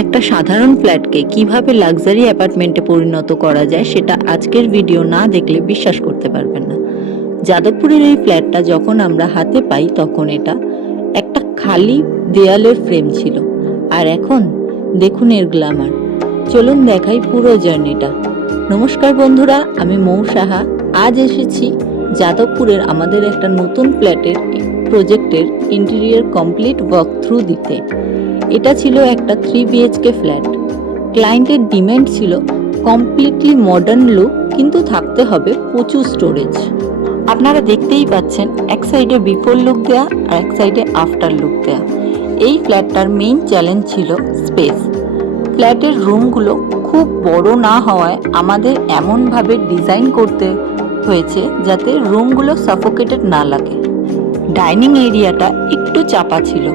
একটা সাধারণ ফ্ল্যাটকে কিভাবে লাক্সারি অ্যাপার্টমেন্টে পরিণত করা যায় সেটা আজকের ভিডিও না দেখলে বিশ্বাস করতে পারবেন না। যাদবপুরের এই ফ্ল্যাটটা যখন আমরা হাতে পাই তখন এটা একটা খালি দেয়ালের ফ্রেম ছিল, আর এখন দেখুন এর গ্ল্যামার। চলুন দেখাই পুরো জার্নিটা। নমস্কার বন্ধুরা, আমি মৌ সাহা। আজ এসেছি যাদবপুরের আমাদের একটা নতুন ফ্ল্যাটের প্রজেক্টের ইন্টেরিয়র কমপ্লিট ওয়ার্ক থ্রু দিতে। এটা ছিল একটা 3 BHK ফ্ল্যাট। ক্লায়েন্টের ডিমান্ড ছিল কমপ্লিটলি মডার্ন লুক, কিন্তু থাকতে হবে প্রচুর স্টোরেজ। আপনারা দেখতেই পাচ্ছেন এক সাইডে বিফোর লুক দেয়া আর এক সাইডে আফটার লুক দেয়া। এই ফ্ল্যাটটার মেইন চ্যালেঞ্জ ছিল স্পেস। ফ্ল্যাটের রুমগুলো খুব বড় না হওয়ায় আমাদের এমনভাবে ডিজাইন করতে হয়েছে যাতে রুমগুলো সাফোকেটেড না লাগে। ডাইনিং এরিয়াটা একটু চাপা ছিল,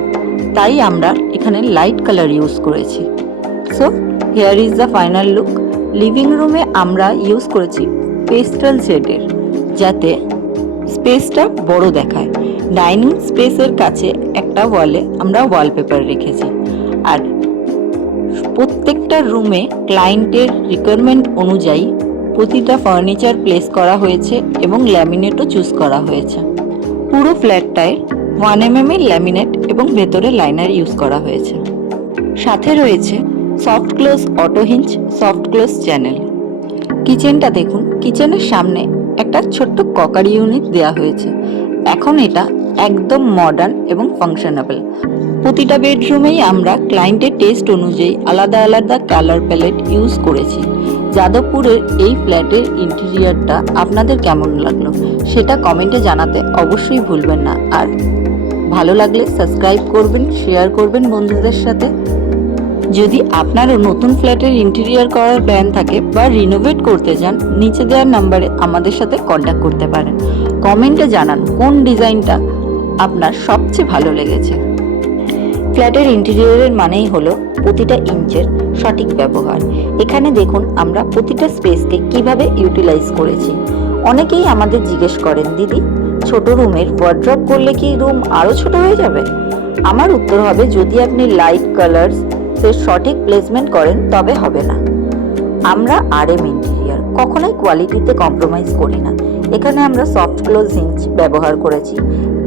তাই আমরা এখানে লাইট কালার ইউজ করেছি। So here is the final look. Living রুমে আমরা ইউজ করেছি পেস্টাল শেডের, যাতে স্পেসটা বড় দেখায়। ডাইনিং স্পেসের কাছে একটা ওয়ালে আমরা ওয়ালপেপার রেখেছি, আর প্রত্যেকটা রুমে ক্লায়েন্টের রিকোয়ারমেন্ট অনুযায়ী প্রতিটা ফার্নিচার প্লেস করা হয়েছে এবং ল্যামিনেটও চুজ করা হয়েছে। পুরো ফ্ল্যাটটায় 1 mm ল্যামিনেট এবং ভেতরে লাইনার ইউজ করা হয়েছে। সাথে রয়েছে soft close auto hinge, soft close channel. কিচেনটা দেখুন, কিচেনের সামনে একটা ছোট্ট ককারি ইউনিট দেওয়া হয়েছে। এখন এটা একদম মডার্ন এবং ফাংশনেবল। প্রতিটা বেডরুমেই আমরা ক্লায়েন্টের টেস্ট অনুযায়ী আলাদা আলাদা কালার প্যালেট ইউজ করেছি। যাদবপুরের এই ফ্ল্যাটের ইন্টেরিয়রটা আপনাদের কেমন লাগলো সেটা কমেন্টে জানাতে অবশ্যই ভুলবেন না। আর ভালো লাগলে সাবস্ক্রাইব করবেন, শেয়ার করবেন বন্ধুদের সাথে। যদি আপনারও নতুন ফ্ল্যাটের ইন্টেরিয়র করার প্ল্যান থাকে বা রিনোভেট করতে চান, নিচে দেওয়া নাম্বারে আমাদের সাথে কন্ট্যাক্ট করতে পারেন। কমেন্টে জানান কোন ডিজাইনটা আপনার সবচেয়ে ভালো লেগেছে। ফ্ল্যাটের ইন্টেরিয়রের মানেই হলো প্রতিটা ইঞ্চের সঠিক ব্যবহার। এখানে দেখুন আমরা প্রতিটা স্পেসকে কিভাবে ইউটিলাইজ করেছি। অনেকেই আমাদের জিজ্ঞেস করেন, দিদি ছোট রুমের ওয়ার্ড্রপ করলে কি রুম আরও ছোট হয়ে যাবে? আমার উত্তর হবে, যদি আপনি লাইট কালার্স এর সঠিক প্লেসমেন্ট করেন তবে হবে না। আমরা RM ইন্টেরিয়র কখনোই কোয়ালিটিতে কম্প্রোমাইজ করি না। এখানে আমরা সফট ক্লোজ হিঞ্জ ব্যবহার করেছি।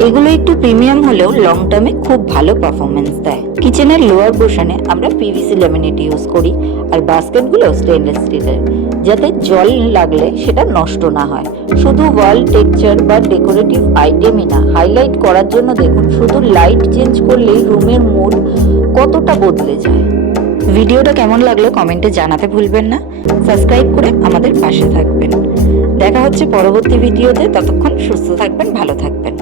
এগুলো একটু প্রিমিয়াম হলেও লং টার্মে খুব ভালো পারফরমেন্স দেয়। কিচেনের লোয়ার পোর্শনে আমরা PVC ল্যামিনেট ইউজ করি, আর বাস্কেটগুলো স্টেনলেস স্টিলের, যাতে জল লাগলে সেটা নষ্ট না হয়। শুধু ওয়াল টেক্সচার বা ডেকোরেটিভ আইটেমই না, হাইলাইট করার জন্য দেখুন শুধু লাইট চেঞ্জ করলেই রুমের মুড কতটা বদলে যায়। ভিডিওটা কেমন লাগলো কমেন্টে জানাতে ভুলবেন না। সাবস্ক্রাইব করে আমাদের পাশে থাকবেন। দেখা হচ্ছে পরবর্তী ভিডিওতে। ততক্ষণ সুস্থ থাকবেন, ভালো থাকবেন।